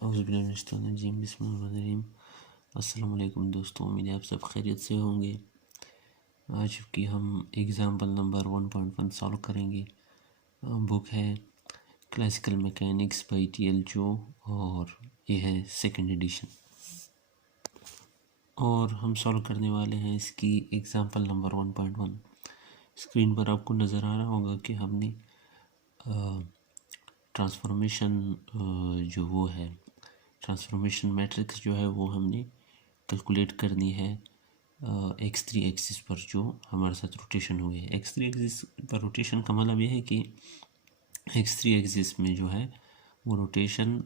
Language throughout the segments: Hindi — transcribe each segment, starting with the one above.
औज़ुबिल्लाहिमिनश्शैतानिर्रजीम बिस्मिल्लाहिर्रहमानिर्रहीम। अस्सलाम वालेकुम दोस्तों, उम्मीद है आप सब खैरियत से होंगे। आज की हम एग्ज़ाम्पल नंबर 1.1 सॉल्व करेंगे। बुक है क्लासिकल मैकेनिक्स बाय टी.एल. जो, और ये है सेकंड एडिशन। और हम सॉल्व करने वाले हैं इसकी एग्ज़ाम्पल नंबर 1.1। स्क्रीन पर आपको नज़र आ रहा होगा कि हमने ट्रांसफॉर्मेशन जो वो है ट्रांसफॉर्मेशन मैट्रिक्स जो है वो हमने कैलकुलेट करनी है x3 एक्सिस पर जो हमारे साथ रोटेशन हुई है। x3 एक्सिस पर रोटेशन का मतलब ये है कि x3 एक्सिस में जो है वो रोटेशन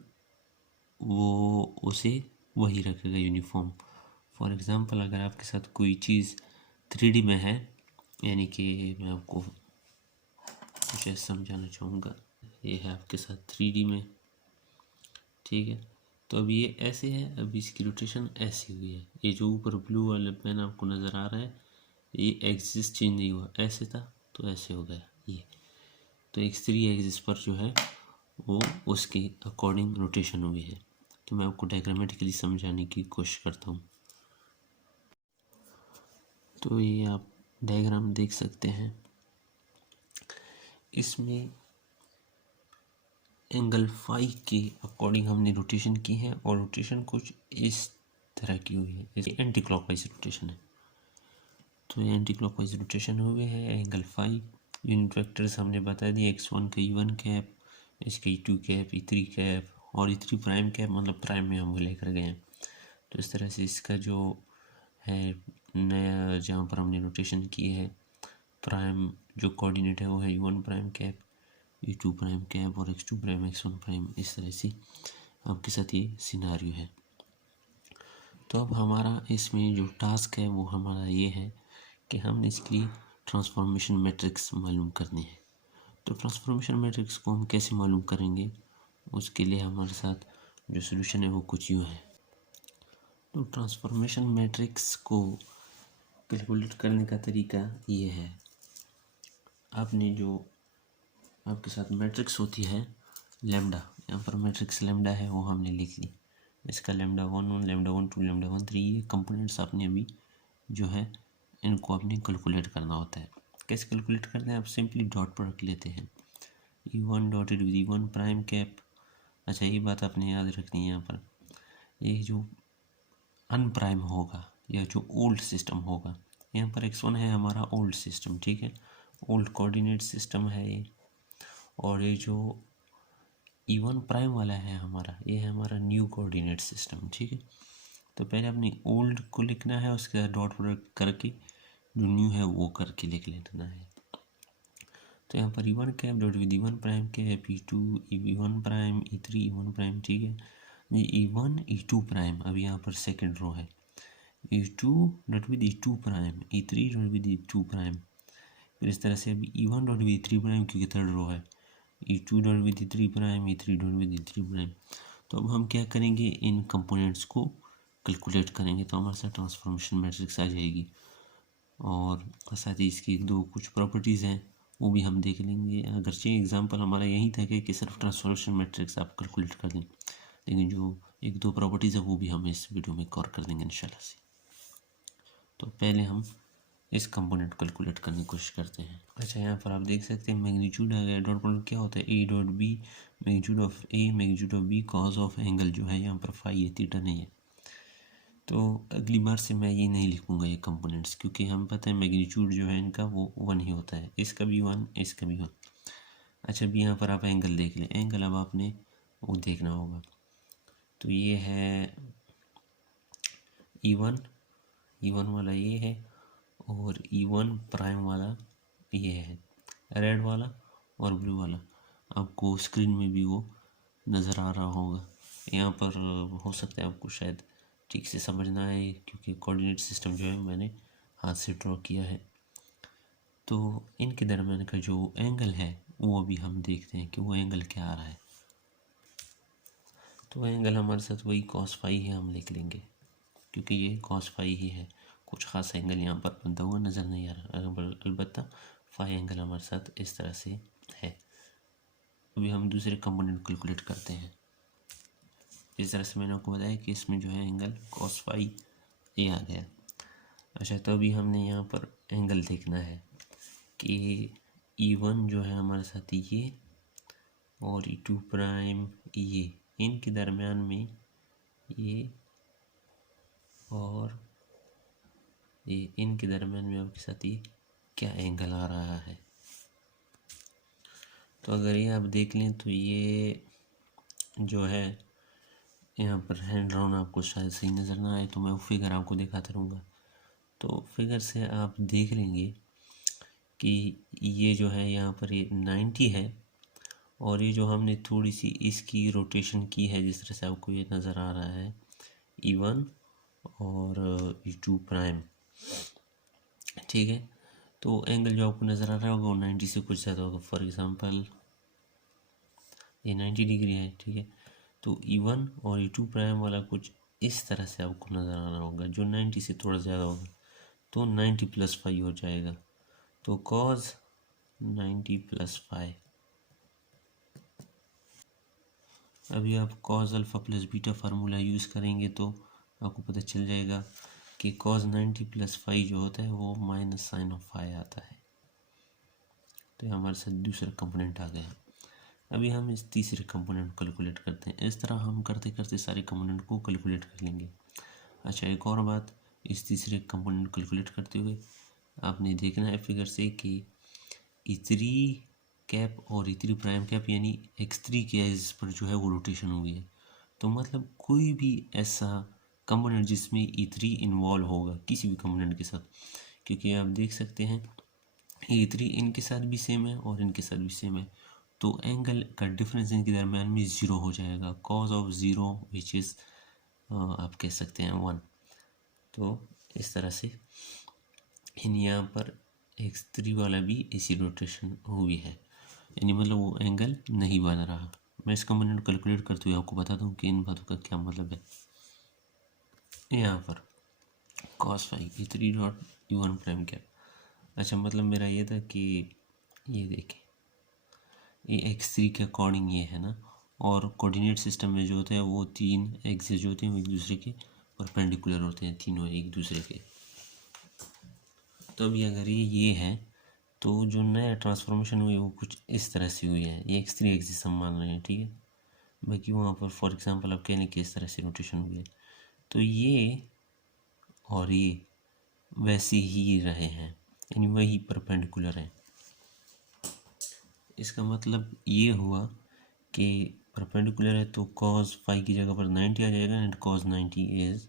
वो उसे वही रखेगा यूनिफॉर्म। फॉर एग्ज़ाम्पल अगर आपके साथ कोई चीज़ 3D में है, यानी कि मैं आपको कुछ ऐसा समझाना चाहूँगा। ये है आपके साथ 3D में, ठीक है। तो अब ये ऐसे है, अब इसकी रोटेशन ऐसी हुई है। ये जो ऊपर ब्लू वाले पेन आपको नज़र आ रहा है, ये एक्सिस चेंज नहीं हुआ, ऐसे था तो ऐसे हो गया ये। तो x3 एक्सिस पर जो है वो उसके अकॉर्डिंग रोटेशन हुई है। तो मैं आपको डायग्रामेटिकली समझाने की कोशिश करता हूँ। तो ये आप डायग्राम देख सकते हैं, इसमें एंगल फाई के अकॉर्डिंग हमने रोटेशन की है और रोटेशन कुछ इस तरह की हुई है। ये एंटी क्लॉकवाइज रोटेशन है। तो ये एंटी क्लॉकवाइज रोटेशन हुए है एंगल फाई। यूनिट वेक्टर्स हमने बता दिए, x1 का e1 कैप, इसका e2 कैप, e3 कैप और e3 प्राइम कैप, मतलब प्राइम में हम लेकर गए हैं। तो इस तरह से इसका जो है नया जहाँ पर हमने रोटेशन की है, प्राइम जो कोऑर्डिनेट है वो है e1 prime cap, e2 prime cap और x2 प्राइम, x1 प्राइम। इस तरह से आपके साथ ये सिनारियो है। तो अब हमारा इसमें जो टास्क है वो हमारा ये है कि हमने इसकी ट्रांसफॉर्मेशन मैट्रिक्स मालूम करनी है। तो ट्रांसफॉर्मेशन मैट्रिक्स को हम कैसे मालूम करेंगे, उसके लिए हमारे साथ जो सॉल्यूशन है वो कुछ यूँ है। तो ट्रांसफॉर्मेशन मैट्रिक्स को कैलकुलेट करने का तरीका ये है। आपने जो आपके साथ मैट्रिक्स होती है लैम्डा, यहाँ पर मैट्रिक्स लैम्डा है वो हमने लिख ली। इसका लैम्डा 1 लैम्डा 1 2 लैम्डा 1 3 ये कंपोनेंट्स आपने अभी जो है इनको आपने कैलकुलेट करना होता है। कैसे कैलकुलेट करते हैं, आप सिंपली डॉट प्रोडक्ट लेते हैं, e1 dotted with e1 prime cap. अच्छा, ये बात आपने याद रखनी है, यहाँ पर ये जो अनप्राइम होगा या जो ओल्ड सिस्टम होगा, यहाँ पर x1 है हमारा ओल्ड सिस्टम, ठीक है, ओल्ड कोऑर्डिनेट सिस्टम है ये। और ये जो e1 प्राइम वाला है हमारा, ये है हमारा न्यू कोऑर्डिनेट सिस्टम, ठीक है। तो पहले अपनी ओल्ड को लिखना है, उसके बाद डॉट प्रोडक्ट करके जो न्यू है वो करके लिख लेना है। तो यहाँ पर e1 cap dot with e1 prime cap, e2 e1 prime, e3 e1 prime, ठीक है। ये e1 e2 प्राइम, अभी यहाँ पर सेकेंड रो है, e2 dot with e2 prime, e3 dot with e2 prime. फिर इस तरह से अभी e1 dot with e3 prime क्योंकि थर्ड रो है, e2 dot with e3 prime, e3 dot with e3 prime. तो अब हम क्या करेंगे, इन कंपोनेंट्स को कैलकुलेट करेंगे, तो हमारे साथ ट्रांसफॉर्मेशन मैट्रिक्स आ जाएगी। और साथ ही इसकी दो कुछ प्रॉपर्टीज़ हैं वो भी हम देख लेंगे। अगरचे एग्जांपल हमारा यही था कि सिर्फ ट्रांसफॉर्मेशन मैट्रिक्स आप कैलकुलेट कर दें, लेकिन जो एक दो प्रॉपर्टीज़ है वो भी हम इस वीडियो में कवर कर देंगे इंशाल्लाह से। तो पहले हम इस कंपोनेंट कैलकुलेट करने की कोशिश करते हैं। अच्छा, यहाँ पर आप देख सकते हैं मैग्नीट्यूड आ गया। डॉट प्रोडक्ट क्या होता है, A dot B magnitude of A magnitude of B cos of angle जो है यहाँ पर फाई है, थीटा नहीं है। तो अगली बार से मैं ये नहीं लिखूँगा ये कंपोनेंट्स, क्योंकि हम पता है मैग्नीट्यूड जो है इनका वो 1 ही होता है, इसका भी 1 इसका भी 1। अच्छा, अभी यहाँ पर आप एंगल देख लें, एंगल अब आपने वो देखना होगा। तो ये है E1 वाला ये है, और E1 प्राइम वाला ये है, रेड वाला और ब्लू वाला। आपको स्क्रीन में भी वो नज़र आ रहा होगा। यहाँ पर हो सकता है आपको शायद ठीक से समझ ना आए, क्योंकि कोऑर्डिनेट सिस्टम जो है मैंने हाथ से ड्रॉ किया है। तो इनके दरम्यान का जो एंगल है वो अभी हम देखते हैं कि वो एंगल क्या आ रहा है। तो एंगल हमारे साथ वही कॉस फाई है, हम लिख लेंगे, क्योंकि ये कॉस फाई ही है। कुछ ख़ास एंगल यहाँ पर बनता हुआ नज़र नहीं आ रहा, अलबत्ता फाई एंगल हमारे साथ इस तरह से है। अभी हम दूसरे कंपोनेंट कैलकुलेट करते हैं। इस तरह से मैंने आपको बताया कि इसमें जो है एंगल cos फाई ये आ गया। अच्छा, तो अभी हमने यहाँ पर एंगल देखना है कि E1 जो है हमारे साथ ये और E2 प्राइम ये इनके दरमियान में ये और ये इनके दरमियान में आपके साथ ये क्या एंगल आ रहा है। तो अगर ये आप देख लें तो ये जो है यहाँ पर हैंड ड्राउन आपको शायद सही नज़र ना आए तो मैं वो फिगर आपको दिखाता रहूँगा। तो फिगर से आप देख लेंगे कि ये जो है यहाँ पर ये 90 है और ये जो हमने थोड़ी सी इसकी रोटेशन की है जिस तरह से आपको ये नज़र आ रहा है E1 और E2 प्राइम, ठीक है। तो एंगल जो आपको नज़र आ रहा होगा वो 90 से कुछ ज़्यादा होगा। फॉर एग्ज़ाम्पल ये 90 डिग्री है, ठीक है। तो E1 और E2 प्राइम वाला कुछ इस तरह से आपको नज़र आ रहा होगा जो 90 से थोड़ा ज़्यादा होगा, तो 90 + 5 हो जाएगा। तो cos 90 + 5। अभी आप cos alpha + beta formula use करेंगे तो आपको पता चल जाएगा कि cos 90 + 5 जो होता है वो -sin आता है। तो हमारे साथ दूसरा कंपोनेंट आ गया। अभी हम इस तीसरे कंपोनेंट को कैलकुलेट करते हैं। इस तरह हम करते करते सारे कंपोनेंट को कैलकुलेट कर लेंगे। अच्छा, एक और बात, इस तीसरे कंपोनेंट को कैलकुलेट करते हुए आपने देखना है फिगर से कि E3 कैप और E3 प्राइम कैप यानी X3 के एज पर जो है वो रोटेशन हुई है। तो मतलब कोई भी ऐसा कंपोनेंट जिसमें E3 इन्वॉल्व होगा किसी भी कंपोनेंट के साथ, क्योंकि आप देख सकते हैं E3 इनके साथ भी सेम है और इनके साथ भी सेम है, तो एंगल का डिफरेंस इनके दरम्यान में 0 हो जाएगा। cos ऑफ 0 विच इज़ आप कह सकते हैं 1। तो इस तरह से इन यहाँ पर X3 वाला भी इसी रोटेशन हुई है, यानी मतलब वो एंगल नहीं बन रहा। मैं इस कंपोनेंट को कैलकुलेट करते हुए आपको बता दूं कि इन बातों का क्या मतलब है। यहाँ पर cos phi E3 dot E1 prime cap. अच्छा, मतलब मेरा ये था कि ये देखें ये X3 के अकॉर्डिंग ये है ना, और कोऑर्डिनेट सिस्टम में जो होता है वो 3 एक्सिस जो होते हैं वो एक दूसरे के परपेंडिकुलर होते हैं, तीनों एक दूसरे के। तो अभी अगर ये है तो जो नया ट्रांसफॉर्मेशन हुई है वो कुछ इस तरह से हुई है। ये X3 एक्सिस हम मान रहे हैं, ठीक है। बाकी वहाँ पर फॉर एग्जांपल आप कहने कि इस तरह से रोटेशन हुई है, तो ये और ये वैसे ही रहे हैं, यानी वही परपेंडिकुलर है। इसका मतलब ये हुआ कि परपेंडिकुलर है तो cos फाई की जगह पर 90 आ जाएगा एंड cos 90 इज़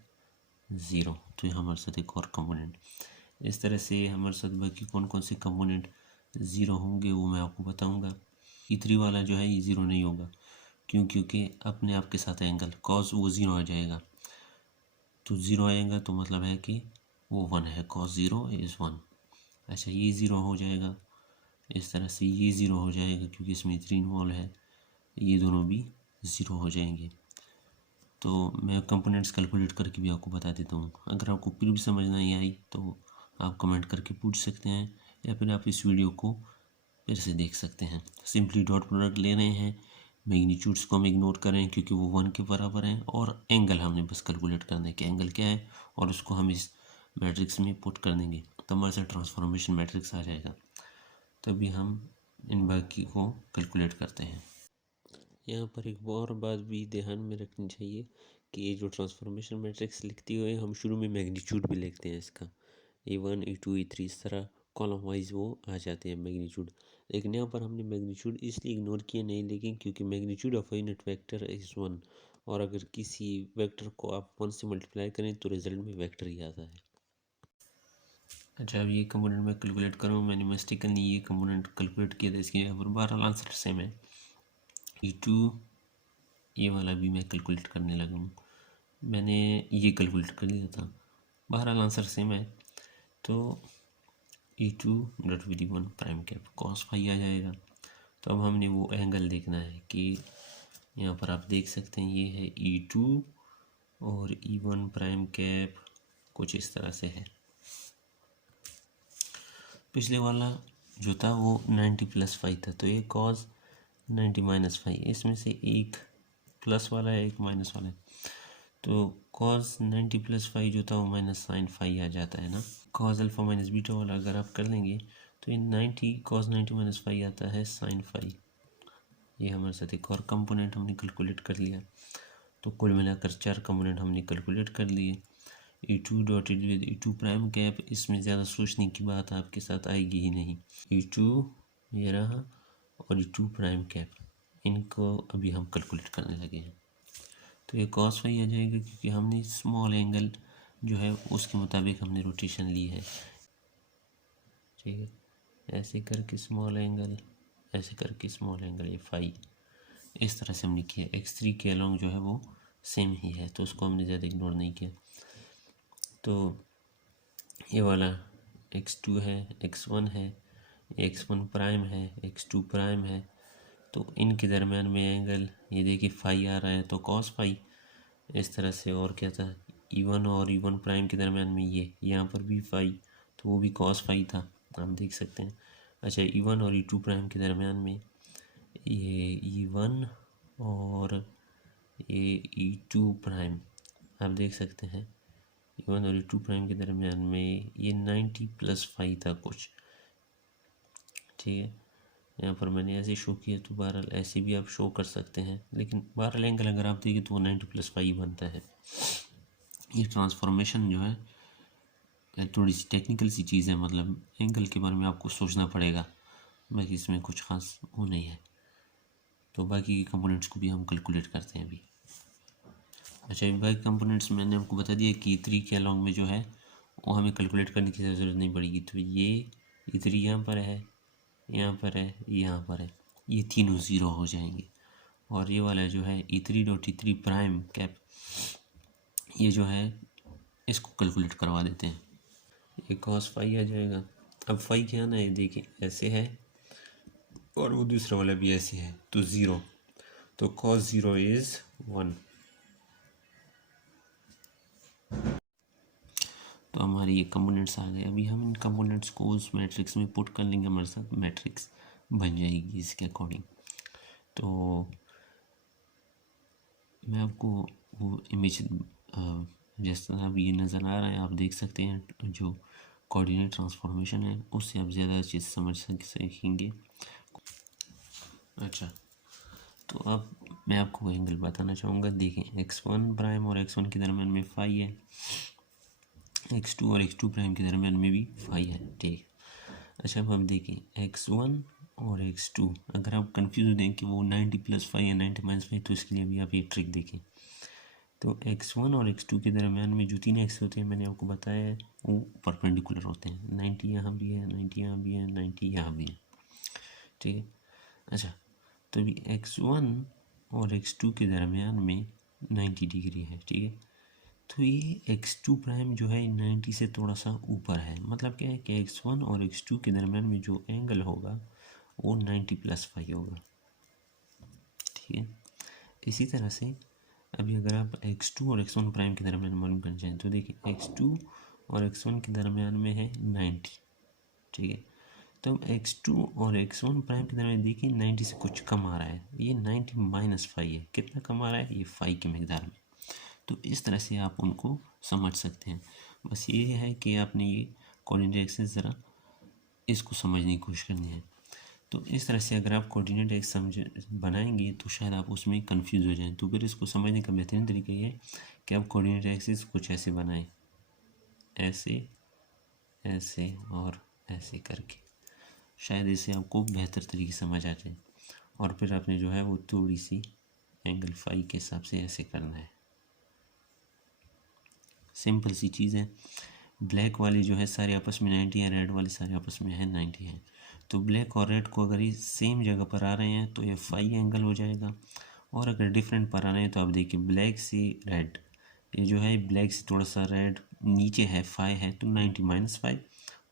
0। तो ये हमारे साथ एक और कंपोनेंट। इस तरह से हमारे साथ बाकी कौन कौन से कंपोनेंट 0 होंगे वो मैं आपको बताऊंगा। E3 वाला जो है ये 0 नहीं होगा, क्योंकि अपने आप के साथ एंगल cos वो 0 आ जाएगा, तो 0 आएगा तो मतलब है कि वो 1 है, cos 0 इज़ 1। अच्छा, ये 0 हो जाएगा, इस तरह से ये 0 हो जाएगा क्योंकि इसमें 3 इन्वॉल्व है, ये दोनों भी 0 हो जाएंगे। तो मैं कंपोनेंट्स कैलकुलेट करके भी आपको बता देता हूँ। अगर आपको फिर भी समझ नहीं आई तो आप कमेंट करके पूछ सकते हैं या फिर आप इस वीडियो को फिर से देख सकते हैं। सिंपली डॉट प्रोडक्ट ले रहे हैं, मैग्नीट्यूड्स को हम इग्नोर कर रहे हैं क्योंकि वो 1 के बराबर हैं, और एंगल हमने बस कैलकुलेट करना है कि एंगल क्या है और उसको हम इस मैट्रिक्स में पुट कर देंगे तो हमारे साथ ट्रांसफॉर्मेशन मैट्रिक्स आ जाएगा। तभी हम इन बाकी को कैलकुलेट करते हैं। यहाँ पर एक और बात भी ध्यान में रखनी चाहिए कि ये जो ट्रांसफॉर्मेशन मैट्रिक्स लिखते हुए हम शुरू में मैग्नीट्यूड भी लिखते हैं इसका, E1 E2 E3 इस तरह कॉलम वाइज वो आ जाते हैं मैग्नीट्यूड। लेकिन यहाँ पर हमने मैग्नीट्यूड इसलिए इग्नोर किया नहीं, लेकिन क्योंकि magnitude of unit vector is 1, और अगर किसी वेक्टर को आप 1 से मल्टीप्लाई करें तो रिजल्ट में वेक्टर ही आता है। अच्छा, अब ये कंपोनेंट मैं कैलकुलेट करूँ, मैंने मिस्टेकली ये कंपोनेंट कैलकुलेट किया था, इसके यहाँ पर 12 आंसर सेम है। E2 ये वाला भी मैं कैलकुलेट करने लगा हूँ, मैंने ये कैलकुलेट कर लिया था, बहरहाल आंसर सेम है। तो E2 dot V1 prime cap cos phi आ जाएगा। तो अब हमने वो एंगल देखना है कि यहाँ पर आप देख सकते हैं ये है E2 और E1 प्राइम कैप कुछ इस तरह से है। पिछले वाला जो था वो 90 + 5 था, तो ये cos 90 - 5, इसमें से एक प्लस वाला है, एक माइनस वाला है। तो कॉस 90 प्लस फाई जो था वो माइनस साइन फाई आ जाता है ना। कॉस अल्फ़ा माइनस बीटा वाला अगर आप कर लेंगे तो ये 90 कॉस 90 माइनस फाई आता है साइन फाई। ये हमारे साथ एक और कंपोनेंट हमने कैलकुलेट कर लिया। तो कुल मिलाकर 4 कंपोनेंट हमने कैलकुलेट कर लिए। E2 dotted with E2 prime cap, इसमें ज़्यादा सोचने की बात आपके साथ आएगी ही नहीं। E2 ये रहा और E2 प्राइम कैप, इनको अभी हम कैलकुलेट करने लगे हैं। तो ये कॉस फाई आ जाएगा क्योंकि हमने स्मॉल एंगल जो है उसके मुताबिक हमने रोटेशन ली है। ठीक है, ऐसे करके स्मॉल एंगल, ऐसे करके स्मॉल एंगल, ये फाई इस तरह से हमने किया। x3 के अलॉन्ग जो है वो सेम ही है तो उसको हमने ज़्यादा इग्नोर नहीं किया। तो ये वाला x2 है, x1 है, x1 प्राइम है, x2 प्राइम है। तो इनके दरमियान में एंगल ये देखिए फाई आ रहा है तो कॉस फाई इस तरह से। और क्या था, E1 और E1 प्राइम के दरमियान में ये यहाँ पर भी फाई, तो वो भी कॉस फाई था, आप देख सकते हैं। अच्छा, E1 और E2 प्राइम के दरमियान में ये E1 और ये E2 प्राइम आप देख सकते हैं। E1 और E2 प्राइम के दरमियान में ये 90 प्लस फाई था कुछ। ठीक है, यहाँ पर मैंने ऐसे शो किया, तो बहरहाल ऐसे भी आप शो कर सकते हैं, लेकिन बहरहाल एंगल अगर आप देखें तो वो 90 प्लस फाई बनता है। ये ट्रांसफॉर्मेशन जो है थोड़ी सी टेक्निकल सी चीज़ है, मतलब एंगल के बारे में आपको सोचना पड़ेगा, बाकी इसमें कुछ खास वो नहीं है। तो बाकी के कंपोनेंट्स को भी हम कैलकुलेट करते हैं अभी। अच्छा, बाकी कंपोनेंट्स मैंने आपको बता दिया कि E3 के अलॉन्ग में जो है वो हमें कैलकुलेट करने की ज़रूरत नहीं पड़ेगी। तो ये E3 यहाँ पर है, यहाँ पर है, यहाँ पर है, ये तीनों ज़ीरो हो जाएंगे। और ये वाला जो है E3 dot E3 prime cap, ये जो है इसको कैलकुलेट करवा देते हैं। ये कॉस फाई आ जाएगा। अब फाई क्या ना, ये देखिए ऐसे है और वो दूसरा वाला भी ऐसे है, तो ज़ीरो। तो कॉस ज़ीरो इज़ 1। तो हमारी ये कंपोनेंट्स आ गए। अभी हम इन कंपोनेंट्स को उस मैट्रिक्स में पुट कर लेंगे, हमारे साथ मैट्रिक्स बन जाएगी इसके अकॉर्डिंग। तो मैं आपको वो इमेज जिस तरह अब ये नज़र आ रहा है आप देख सकते हैं, जो कोऑर्डिनेट ट्रांसफॉर्मेशन है उससे आप ज़्यादा अच्छे से समझ सकेंगे। अच्छा, तो अब मैं आपको एंगल बताना चाहूँगा। देखें, x1 प्राइम और x1 के दरमियान में फाई है, x2 और x2 प्राइम के दरमियान में भी फाई है। ठीक, अच्छा अब हम देखें x1 और x2, अगर आप कंफ्यूज हो दें कि वो 90 प्लस फाई या 90 माइनस फाई, तो इसके लिए भी आप ये ट्रिक देखें। तो x1 और x2 के दरमियान में जो 3 x होते हैं मैंने आपको बताया है वो परपेंडिकुलर होते हैं। 90 यहाँ भी है, 90 यहाँ भी है, 90 यहाँ भी है। ठीक है, अच्छा तो अभी x1 और x2 के दरमियान में 90 डिग्री है। ठीक है, तो ये x2 प्राइम जो है 90 से थोड़ा सा ऊपर है। मतलब क्या है कि x1 और x2 के दरमियान में जो एंगल होगा वो 90 प्लस फाई होगा। ठीक है, इसी तरह से अभी अगर आप x2 और x1 प्राइम के दरमियान मालूम करना चाहें तो देखिए x2 और x1 के दरमियान में है 90। ठीक है, तो हम x2 और x1 प्राइम के दरमियान देखिए 90 से कुछ कम आ रहा है, ये 90 माइनस फाई है। कितना कम आ रहा है, ये फाई के मकदार में। तो इस तरह से आप उनको समझ सकते हैं। बस ये है कि आपने ये कोऑर्डिनेट एक्सिस ज़रा इसको समझने की कोशिश करनी है। तो इस तरह से अगर आप कोऑर्डिनेट एक्सिस समझ बनाएंगे तो शायद आप उसमें कंफ्यूज हो जाएं। तो फिर इसको समझने का बेहतरीन तरीका ये है कि आप कोऑर्डिनेट एक्सिस कुछ ऐसे बनाएं, ऐसे, ऐसे और ऐसे करके, शायद इससे आपको बेहतर तरीके से समझ आ जाए। और फिर आपने जो है वो थोड़ी सी एंगल फाई के हिसाब से ऐसे करना है। सिंपल सी चीज़ है। ब्लैक वाले जो है सारे आपस में 90 है, रेड वाले सारे आपस में है 90 है। तो ब्लैक और रेड को अगर ये सेम जगह पर आ रहे हैं तो ये फाई एंगल हो जाएगा। और अगर डिफरेंट पर आ रहे हैं तो आप देखिए ब्लैक से रेड, ये जो है ब्लैक से थोड़ा सा रेड नीचे है, फाई है तो 90 माइनस फाई।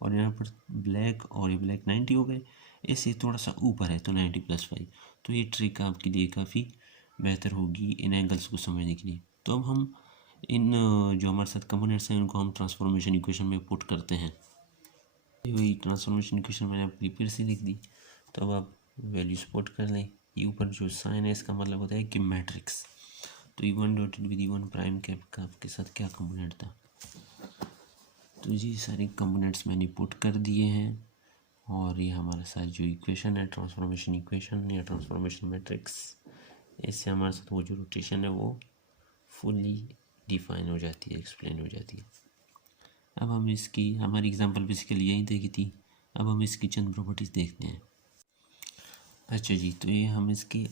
और यहाँ पर ब्लैक और ये ब्लैक 90 हो गए, इससे थोड़ा सा ऊपर है तो 90 प्लस फाई। तो ये ट्रिक आपके लिए काफ़ी बेहतर होगी इन एंगल्स को समझने के लिए। तो अब हम इन जो हमारे साथ कंपोनेंट्स हैं उनको हम ट्रांसफॉर्मेशन इक्वेशन में पुट करते हैं। वही ट्रांसफॉर्मेशन इक्वेशन मैंने आपके लिए फिर से लिख दी। तो अब आप वैल्यूज पुट कर लें। ये ऊपर जो साइन है इसका मतलब होता है कि मैट्रिक्स। तो E1 dotted with E1 prime cap का आपके साथ क्या कंपोनेंट था। तो जी सारे कंपोनेंट्स मैंने पुट कर दिए हैं और ये हमारे साथ जो इक्वेशन है ट्रांसफॉर्मेशन इक्वेशन या ट्रांसफॉर्मेशन मैट्रिक्स, इससे हमारे साथ वो जो रोटेशन है वो फुली डिफाइन हो जाती है, एक्सप्लेन हो जाती है। अब हम इसकी हमारी एग्जांपल बेसिकली यही देखी थी। अब हम इसकी चंद प्रॉपर्टीज़ देखते हैं। अच्छा जी, तो ये हम इसकी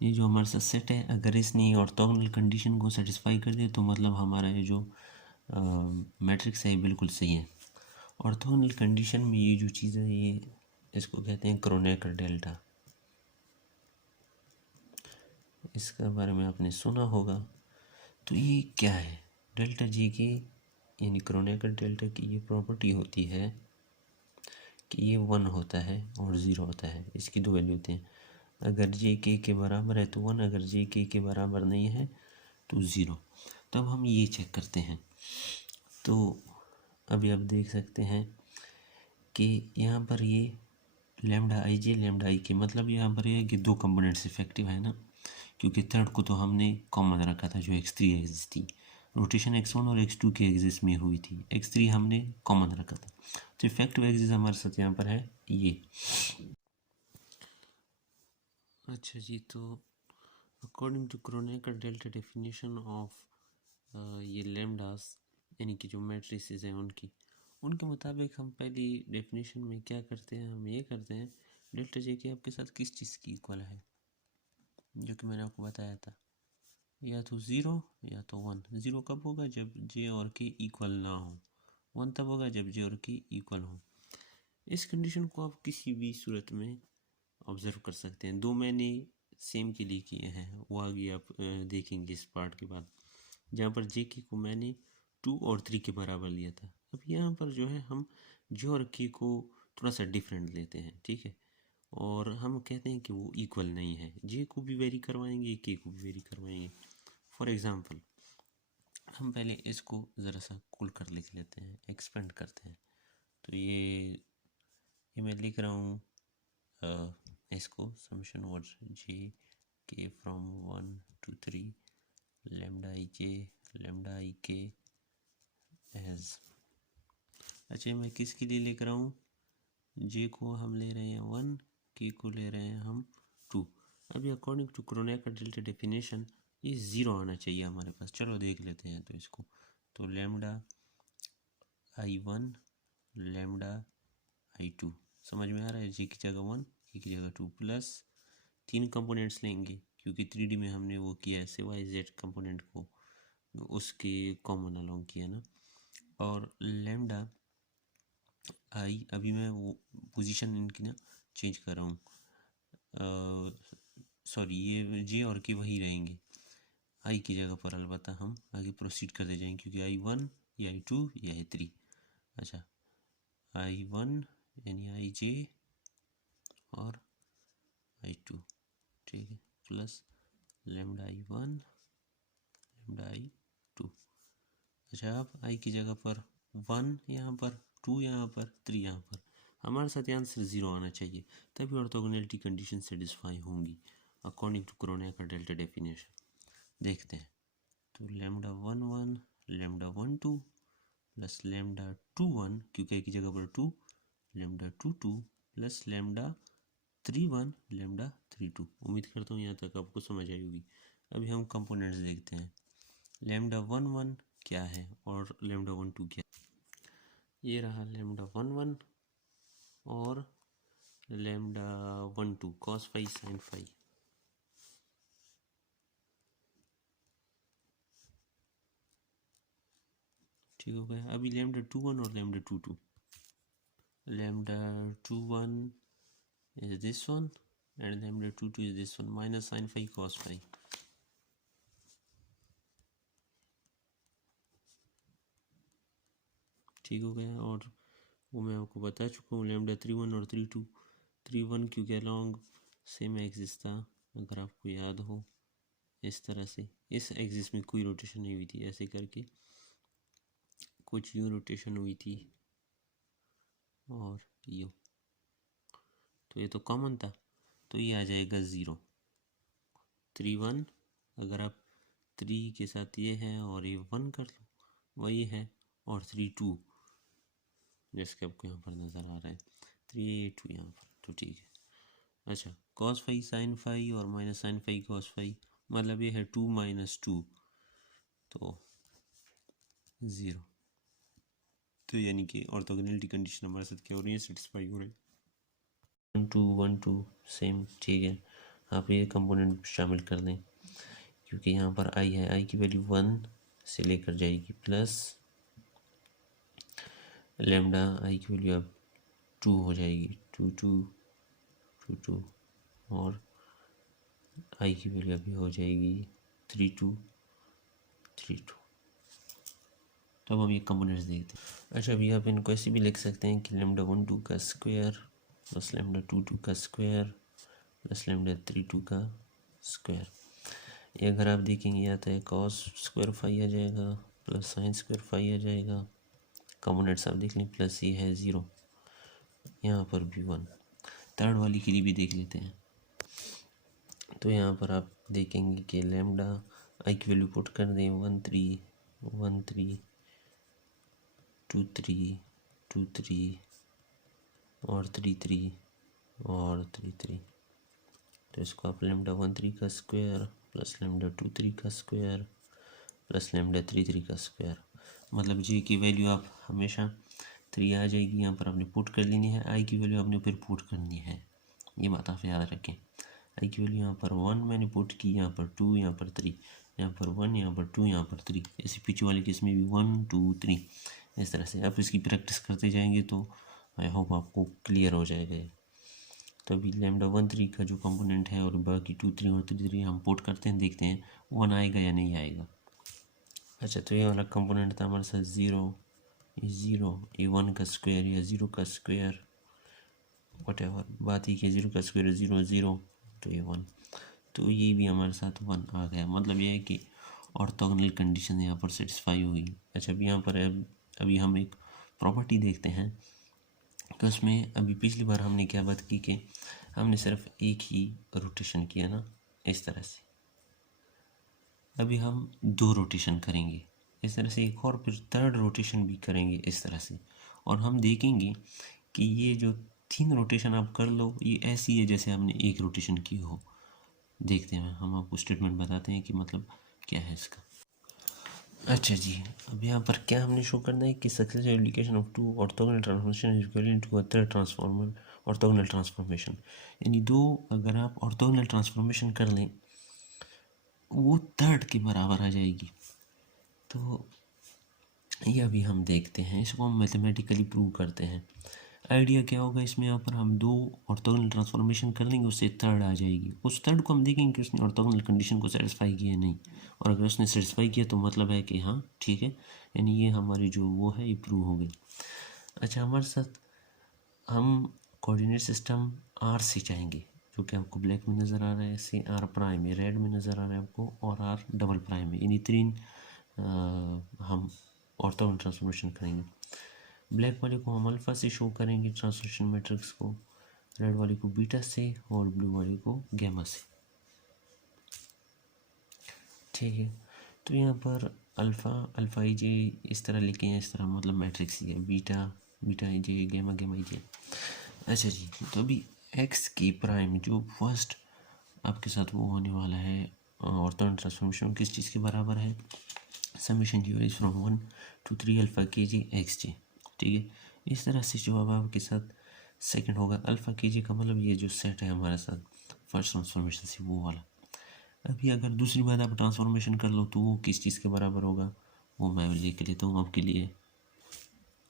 ये जो हमारे साथ सेट है, अगर इसने ऑर्थोगोनल कंडीशन को सेटिस्फाई कर दे तो मतलब हमारा ये जो मैट्रिक्स है बिल्कुल सही है। ऑर्थोगोनल कंडीशन में ये जो चीज़ है ये इसको कहते हैं क्रोनेकर डेल्टा। इसके बारे में आपने सुना होगा। तो ये क्या है, डेल्टा जी की यानी क्रोनेकर डेल्टा की ये प्रॉपर्टी होती है कि ये 1 होता है और 0 होता है। इसकी दो वैल्यू होते हैं, अगर जे के बराबर है तो 1, अगर जे के बराबर नहीं है तो 0। तब हम ये चेक करते हैं। तो अभी आप देख सकते हैं कि यहाँ पर ये lambda I J lambda I के मतलब यहाँ पर ये कि दो कंपोनेंट्स इफेक्टिव है ना, क्योंकि थर्ड को तो हमने कॉमन रखा था जो x3 एक्सिस थी। रोटेशन x1 और x2 के एक्सिस में हुई थी, x3 हमने कॉमन रखा था। तो इफेक्टिव एक्सिस हमारे साथ यहाँ पर है ये। अच्छा जी, तो according to Kronecker delta definition of ये लैम्डास यानी कि जो मैट्रिसेस हैं उनके मुताबिक हम पहली डेफिनेशन में क्या करते हैं, हम ये करते हैं डेल्टा जे के आपके साथ किस चीज़ की इक्वल है, जो कि मैंने आपको बताया था, या तो 0 या तो 1। 0 कब होगा, जब जे और के इक्वल ना हो। 1 तब होगा जब जे और के इक्वल हो। इस कंडीशन को आप किसी भी सूरत में ऑब्जर्व कर सकते हैं। दो मैंने सेम के लिए किए हैं, वो आगे आप देखेंगे इस पार्ट के बाद, जहाँ पर जे के को मैंने 2 और 3 के बराबर लिया था। अब यहाँ पर जो है हम जे और के को थोड़ा सा डिफरेंट लेते हैं, ठीक है, और हम कहते हैं कि वो इक्वल नहीं है। जे को भी वेरी करवाएंगे, के को भी वेरी करवाएंगे। फॉर एग्ज़ाम्पल हम पहले इसको ज़रा सा कूल कर लिख लेते हैं, एक्सपेंड करते हैं। तो ये मैं लिख रहा हूँ इसको summation over J K from 1 to 3 lambda I J lambda I K एज। अच्छा, मैं किसके लिए लिख रहा हूँ, जे को हम ले रहे हैं 1, के को ले रहे हैं हम 2। अभी according to Kronecker delta definition ये 0 आना चाहिए हमारे पास। चलो देख लेते हैं तो इसको। तो लैम्डा i1 लैम्डा i2 समझ में आ रहा है। जे की जगह 1, के की जगह 2 प्लस 3 कंपोनेंट्स लेंगे क्योंकि 3D में हमने वो किया है सिवाय जेड कंपोनेंट को उसके कॉमन अलोंग किया ना। और लैम्डा आई, अभी मैं वो पोजीशन इनकी ना चेंज कर रहा हूँ, सॉरी ये जे और के वही रहेंगे, आई की जगह पर अलबत्ता हम आगे प्रोसीड करते जाएंगे क्योंकि i1 या i2 या i3। अच्छा, i1 यानी आई जे और i2, ठीक है, plus lambda i1 lambda i2। अच्छा, अब आई की जगह पर 1 यहाँ पर, 2 यहाँ पर, 3 यहाँ पर। हमारे साथ आंसर 0 आना चाहिए, तभी ऑर्थोगोनैलिटी कंडीशन सेटिस्फाई होंगी according to Kronecker delta definition. देखते हैं। तो लैम्डा 1 1 लैम्डा 1 2 प्लस लैम्डा 2 1 क्योंकि एक की जगह पर 2, लैम्डा 2 2 प्लस लैम्डा 3 1 लैम्डा 3 2। उम्मीद करता हूँ यहाँ तक आपको समझ आई होगी। अभी हम कंपोनेंट्स देखते हैं। लैम्डा 1 1 क्या है और लैम्डा 1 2 क्या है। ये रहा लैम्डा 1 1 और lambda 1 2 cos phi sine phi. ठीक हो गया। अभी लैम्डा 2 1 और lambda 2 2। Lambda 2 1 is this one and lambda 2 2 is this one, minus sin phi cos phi। ठीक हो गया। और वो मैं आपको बता चुका हूँ लैम्डा 3 1 और 3 2। 3 1 क्योंकि अलॉन्ग सेम एक्सिस था, अगर आपको याद हो, इस तरह से इस एक्सिस में कोई रोटेशन नहीं हुई थी, ऐसे करके कुछ यूँ रोटेशन हुई थी और यूँ, तो ये तो कॉमन था, तो ये आ जाएगा 0। 3 1 अगर आप 3 के साथ ये है और ये 1 कर लो, वही है, और 3 2 जैसे कि आपको यहाँ पर नज़र आ रहा है, 3 2 यहाँ पर, तो ठीक है। अच्छा, cos फाई साइन फाई और minus sine phi cos phi, मतलब ये है 2 - 2 तो 0। तो यानी कि ऑर्थोगोनैलिटी कंडीशन हमारे साथ क्या हो रही है, सेटिस्फाई हो रही है। 1 2 1 2 सेम, ठीक है। आप ये कंपोनेंट शामिल कर दें, क्योंकि यहाँ पर आई है, आई की वैल्यू 1 से लेकर जाएगी प्लस लेमडा, आई की वैल्यू अब 2 हो जाएगी, 2 2 2 2, और आई की वैल्यू अभी हो जाएगी 3 2 3 2। तो अब हम ये कंपोनेंट्स देखते हैं। अच्छा, अभी आप इनको ऐसे भी लिख सकते हैं कि लेमडा 1 2 का स्क्वायर प्लस लेमडा 2 2 का स्क्वायर प्लस लेमडा 3 2 का स्क्वायर। ये अगर आप देखेंगे या तो कॉस स्क्वायर फाई आ जाएगा प्लस साइन स्क्वायर फाई आ जाएगा। कंपोनेंट्स आप देख लें, प्लस ये है 0, यहाँ पर भी 1। थर्ड वाली के लिए भी देख लेते हैं। तो यहाँ पर आप देखेंगे कि लेमडा आई की वैल्यू पुट कर दें 1 3 1 3 2 3 2 3 और 3 3 और 3 3। तो इसको आप लेमडा 1 3 का स्क्वायर प्लस लेमडा 2 3 का स्क्वायर प्लस लेमडा 3 3 का स्क्वायर, मतलब जे की वैल्यू आप हमेशा 3 आ जाएगी, यहाँ पर आपने पुट कर लेनी है। आई की वैल्यू आपने फिर पुट करनी है, ये बात आप याद रखें। आई की वैल्यू यहाँ पर 1 मैंने पुट की, यहाँ पर 2, यहाँ पर 3, यहाँ पर 1, यहाँ पर 2, यहाँ पर 3। ऐसे पीछे वाले केस में भी 1 2 3, इस तरह से आप इसकी प्रैक्टिस करते जाएंगे तो आई होप आपको क्लियर हो जाएगा। तो अभी लेमडा 1 3 का जो कंपोनेंट है और बाकी 2 3 और 3 3 हम पुट करते हैं, देखते हैं 1 आएगा या नहीं आएगा। अच्छा, तो ये वाला कंपोनेंट था हमारे साथ 0, ये 0, ये 1 का स्क्वायर या 0 का स्क्वायर, वट एवर, बात ही कि 0 का स्क्वायर 0 0, तो ये 1, तो ये भी हमारे साथ 1 आ गया। मतलब ये है कि ऑर्थोगोनल कंडीशन यहाँ पर सेटिस्फाई होगी। अच्छा, अभी यहाँ पर अभी हम एक प्रॉपर्टी देखते हैं। तो इसमें अभी पिछली बार हमने क्या बात की कि हमने सिर्फ एक ही रोटेशन किया ना, इस तरह से। अभी हम 2 रोटेशन करेंगे इस तरह से, एक और फिर थर्ड रोटेशन भी करेंगे इस तरह से, और हम देखेंगे कि ये जो 3 रोटेशन आप कर लो, ये ऐसी है जैसे हमने एक रोटेशन की हो। देखते हैं, हम आपको स्टेटमेंट बताते हैं कि मतलब क्या है इसका। अच्छा जी, अब यहाँ पर क्या हमने शो करना है कि successful application of 2 orthogonal transformation is equal to a third transformer orthogonal transformation. यानी 2 अगर आप ऑर्थोगोनल ट्रांसफॉर्मेशन कर लें, वो थर्ड के बराबर आ जाएगी। तो ये अभी हम देखते हैं, इसको हम मैथमेटिकली प्रूव करते हैं। आइडिया क्या होगा इसमें, यहाँ पर हम 2 ऑर्थोगोनल ट्रांसफॉर्मेशन कर लेंगे, उससे थर्ड आ जाएगी। उस थर्ड को हम देखेंगे कि उसने ऑर्थोगोनल कंडीशन को सेटिस्फाई किया नहीं, और अगर उसने सेटिस्फाई किया तो मतलब है कि हाँ ठीक है, यानी ये हमारी जो वो है ये प्रूव हो गई। अच्छा, हमारे साथ हम कोऑर्डिनेट सिस्टम आर से चाहेंगे, जो कि आपको ब्लैक में नज़र आ रहा है, से आर प्राइम में रेड में नज़र आ रहा है आपको, और आर डबल प्राइम में, यानी 3 हम ऑर्थोगोनल ट्रांसफॉर्मेशन करेंगे। ब्लैक वाले को हम अल्फ़ा से शो करेंगे ट्रांसलेशन मैट्रिक्स को, रेड वाले को बीटा से, और ब्लू वाले को गैमा से, ठीक है। तो यहाँ पर अल्फ़ा ई जे इस तरह लिखे हैं, इस तरह मतलब मैट्रिक्स ही है, बीटा बीटा ई जे, गैमा गैमा ई जे। अच्छा जी, तो अभी एक्स की प्राइम जो फर्स्ट आपके साथ वो होने वाला है ऑर्थोगोनल ट्रांसफॉर्मेशन, किस चीज़ के बराबर है, summation G is from 1 to 3 alpha के जी एक्स जी, ठीक है। इस तरह से जो अब आपके साथ सेकंड होगा अल्फ़ा के जी का मतलब ये जो सेट है हमारे साथ फर्स्ट ट्रांसफॉर्मेशन से वो वाला। अभी अगर दूसरी बार आप ट्रांसफॉर्मेशन कर लो तो वो किस चीज़ के बराबर होगा, वो मैं लिख लेता हूँ आपके लिए।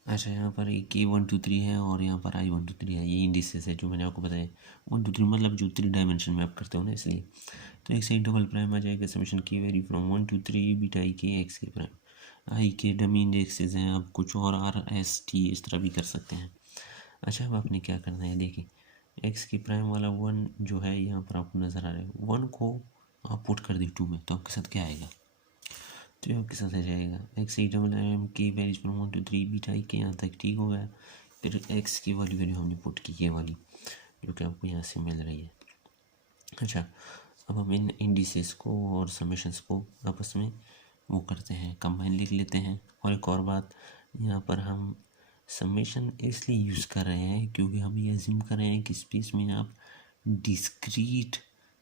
अच्छा, यहाँ पर एक के 1 2 3 है और यहाँ पर आई 1 2 3 है, ये इंडिसेस है जो मैंने आपको बताया। 1 2 3 मतलब जो 3 डायमेंशन में आप करते हो ना, इसलिए। तो एक साइड डबल प्राइम आ जाएगा, समेशन के वेरी फ्रॉम 1 2 3 बीटा आई के एक्स के प्राइम। आई के डमी इंडेक्सेस हैं, आप कुछ और आर एस टी इस तरह भी कर सकते हैं। अच्छा, अब आपने क्या करना है, देखिए एक्स की प्राइम वाला 1 जो है यहाँ पर आपको नज़र आ रहा है, 1 को आप पुट कर दी 2 में, तो आपके साथ क्या आएगा, तो ये आपके साथ आ जाएगा एक्स ई डबल एम की values from 1 to 3 beta I के, यहाँ तक ठीक हो गया। फिर एक्स की वाली वैल्यू हमने पुट की, ये वाली जो कि आपको यहाँ से मिल रही है। अच्छा, अब हम इन इंडिसेस को और समेशंस को आपस में वो करते हैं, कंबाइन लिख लेते हैं। और एक और बात, यहाँ पर हम समेशन इसलिए यूज़ कर रहे हैं क्योंकि हम ये अज्यूम कर रहे हैं कि स्पेस में आप डिस्क्रीट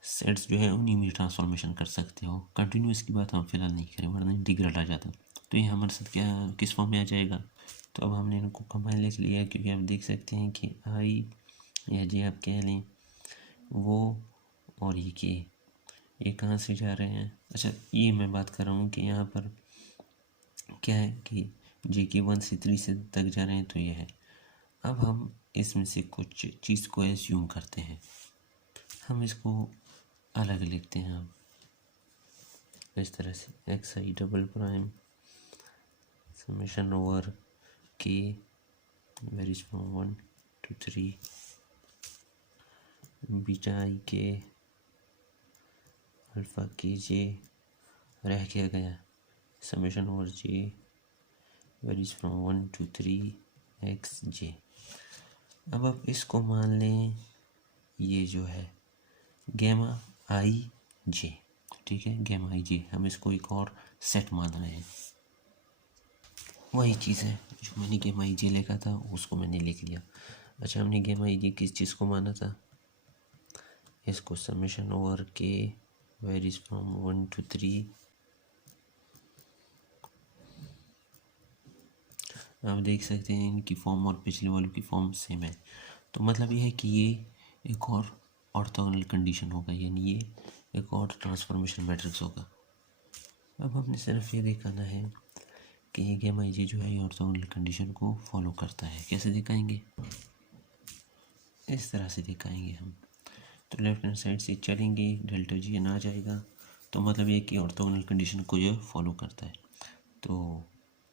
सेट्स जो है उन्हीं में ट्रांसफॉर्मेशन कर सकते हो। कंटिन्यूस की बात हम फिलहाल नहीं करें वरना इंटीग्रल आ जाता। तो ये हमारे साथ क्या किस फॉर्म में आ जाएगा। तो अब हमने इनको कंबाइन लिख लिया क्योंकि आप देख सकते हैं कि आई या जे आप कह लें वो और ये कहाँ से जा रहे हैं। अच्छा, ये मैं बात कर रहा हूँ कि यहाँ पर क्या है कि जे के 1 से 3 से तक जा रहे हैं, तो ये है। अब हम इसमें से कुछ चीज़ को एज्यूम करते हैं, हम इसको अलग लिखते हैं। हम इस तरह से X I double prime summation over K varies from 1 to 3 beta I K alpha K J रह क्या गया summation over J varies from 1 to 3 X J. अब आप इसको मान लें ये जो है गैमा आई जे, ठीक है, गैमा आई जे। हम इसको एक और सेट मान रहे हैं, वही चीज़ है जो मैंने गैमा आई जे लिखा था उसको मैंने लिख लिया। अच्छा, हमने गैमा आई जे किस चीज़ को माना था, इसको summation over K varies from 1 to 3। आप देख सकते हैं इनकी फॉर्म और पिछले वालों की फॉर्म सेम है, तो मतलब ये है कि ये एक और ऑर्थोगोनल कंडीशन होगा, यानी ये एक और ट्रांसफॉर्मेशन मैट्रिक्स होगा। अब हमने सिर्फ ये दिखाना है कि ये गैमा आई जे जो है ये ऑर्थोगोनल कंडीशन को फॉलो करता है। कैसे दिखाएंगे, इस तरह से दिखाएंगे हम। तो लेफ्ट हैंड साइड से चलेंगे, डेल्टा जी एन आ जाएगा, तो मतलब ये कि ऑर्थोगोनल कंडीशन को ये फॉलो करता है। तो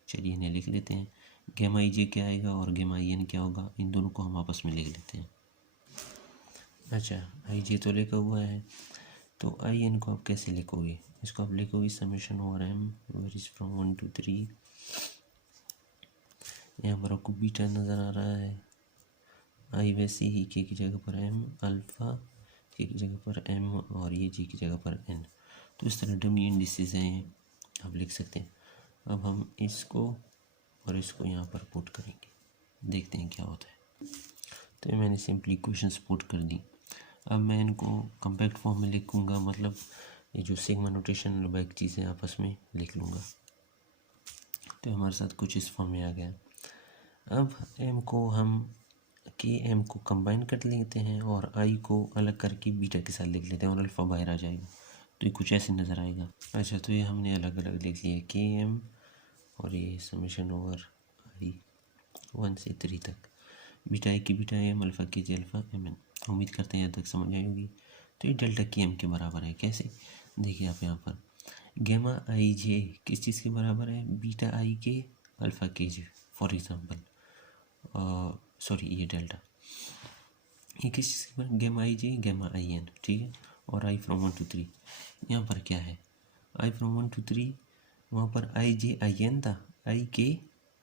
चलिए इन्हें लिख लेते हैं, गैमा आई जे क्या आएगा और गैमा आई एन क्या होगा, इन दोनों को हम आपस में लिख लेते हैं। अच्छा, आई जे तो लिखा हुआ है, तो आई एन को आप कैसे लिखोगे, इसको आप लिखोगे summation over M varies from 1 to 3। यहाँ पर आपको बीटा नज़र आ रहा है, आई वैसे ही के की जगह पर एम, अल्फ़ा के की जगह पर एम और ये जी की जगह पर एन। तो इस तरह डमी इंडिसेस हैं, आप लिख सकते हैं। अब हम इसको और इसको यहाँ पर पुट करेंगे, देखते हैं क्या होता है। तो ये मैंने सिंपली इक्वेशंस पुट कर दी। अब मैं इनको कम्पैक्ट फॉर्म में लिखूँगा, मतलब ये जो सिग्मा नोटेशन बैक चीज़ें आपस में लिख लूँगा। तो हमारे साथ कुछ इस फॉर्म में आ गया। अब एम को हम के एम को कंबाइन कर लेते हैं और आई को अलग करके बीटा के साथ लिख लेते हैं और अल्फ़ा बाहर आ जाएगा, तो ये कुछ ऐसे नज़र आएगा। अच्छा, तो ये हमने अलग अलग लिख लिया, के एम और ये समेशन ओवर आई 1 से 3 तक, बीटा आई की बीटा एम, अल्फ़ा के जे अल्फ़ा एम एन। उम्मीद करते हैं यहाँ तक समझ आई होगी। तो ये डेल्टा के एम के बराबर है। कैसे, देखिए आप यहाँ पर गैमा आई जे किस चीज़ के बराबर है, बीटा आई के अल्फ़ा के जे फॉर एग्ज़ाम्पल, सॉरी ये डेल्टा, ये किस चीज़ के बराबर, gamma I J gamma I N, ठीक है। और आई फ्रॉम 1 to 3, यहाँ पर क्या है, आई फ्रॉम 1 to 3, वहाँ पर आई जे आई एन था, आई के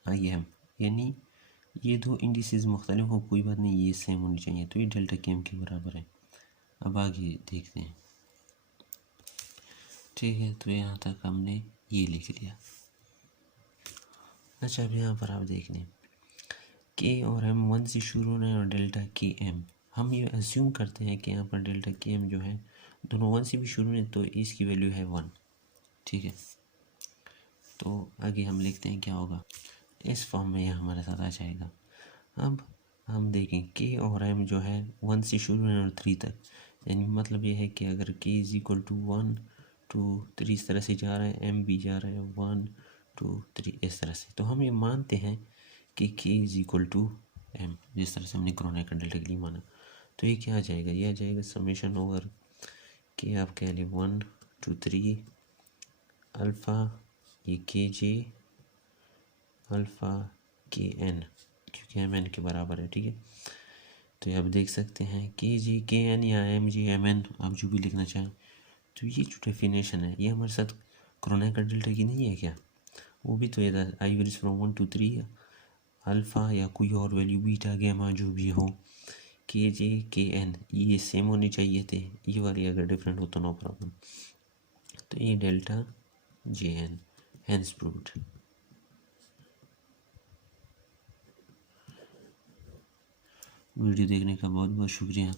आई एम, यानी ये दो इंडिसेस मुख्तलिफ हो, कोई बात नहीं, ये सेम होनी चाहिए, तो ये डेल्टा के एम के बराबर है। अब आगे देखते हैं, ठीक है। तो यहाँ तक हमने ये लिख लिया। अच्छा, अब यहाँ पर आप देख लें के और एम 1 से शुरू होना है और डेल्टा के एम, हम ये अज्यूम करते हैं कि यहाँ पर डेल्टा के एम जो है दोनों 1 से भी शुरू हैं, तो इसकी वैल्यू है 1, ठीक है। तो आगे हम लिखते हैं क्या होगा, इस फॉर्म में यह हमारे साथ आ जाएगा। अब हम देखें के और एम जो है 1 से शुरू है और 3 तक, यानी मतलब ये है कि अगर के इज़ इक्वल टू 1 to 3 इस तरह से जा रहा है, एम भी जा रहा है 1 to 3 इस तरह से, तो हम ये मानते हैं कि के इज़ इक्वल टू एम, जिस तरह से हमने क्रोनेकर डेल्टा के लिए माना। तो ये क्या आ जाएगा, ये आ जाएगा समेशन ओवर के आप कह लें 1 to 3 अल्फ़ा ये के जे अल्फ़ा के एन, क्योंकि एम एन के बराबर है, ठीक है। तो ये आप देख सकते हैं के जी के एन या एम जी एम एन, आप जो भी लिखना चाहें। तो ये जो डेफिनेशन है ये हमारे साथ क्रोनेकर डेल्टा की नहीं है क्या, वो भी तो ये था, आई वेरीज फ्रॉम 1 to 3 अल्फ़ा या कोई और वैल्यू बीटा गैमा जो भी हो, KJ KN ये सेम होने चाहिए थे, ये वाली अगर डिफरेंट हो तो नो प्रॉब्लम। तो ये delta JN hence proved. Video देखने का बहुत बहुत शुक्रिया।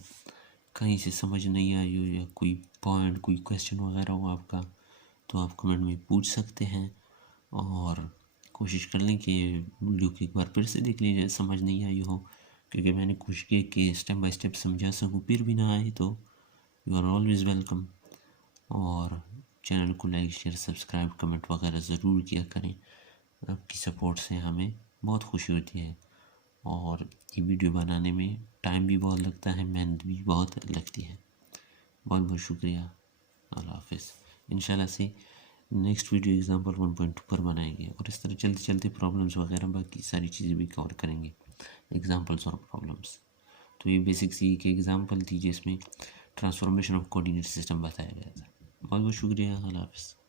कहीं से समझ नहीं आई हो या कोई पॉइंट कोई क्वेश्चन वगैरह हो आपका तो आप कमेंट में पूछ सकते हैं, और कोशिश कर लें कि वीडियो को एक बार फिर से देख लीजिए समझ नहीं आई हो, क्योंकि मैंने कोशिश की कि स्टेप बाय स्टेप समझा सकूँ, फिर भी ना आए तो यू आर ऑलवेज़ वेलकम। और चैनल को लाइक शेयर सब्सक्राइब कमेंट वगैरह ज़रूर किया करें, आपकी सपोर्ट से हमें बहुत खुशी होती है। और ये वीडियो बनाने में टाइम भी बहुत लगता है, मेहनत भी बहुत लगती है। बहुत बहुत शुक्रिया, अल्लाह हाफिज़। इंशाल्लाह से नेक्स्ट वीडियो एग्जाम्पल 1.2 पर बनाएंगे, और इस तरह चलते चलते प्रॉब्लम्स वगैरह बाकी सारी चीज़ें भी कवर करेंगे, एग्जाम्पल्स और प्रॉब्लम्स। तो ये बेसिक सी एक एग्जाम्पल थी जिसमें ट्रांसफॉर्मेशन ऑफ कोऑर्डिनेट सिस्टम बताया गया था। बहुत बहुत शुक्रिया, अल्लाह हाफिज़।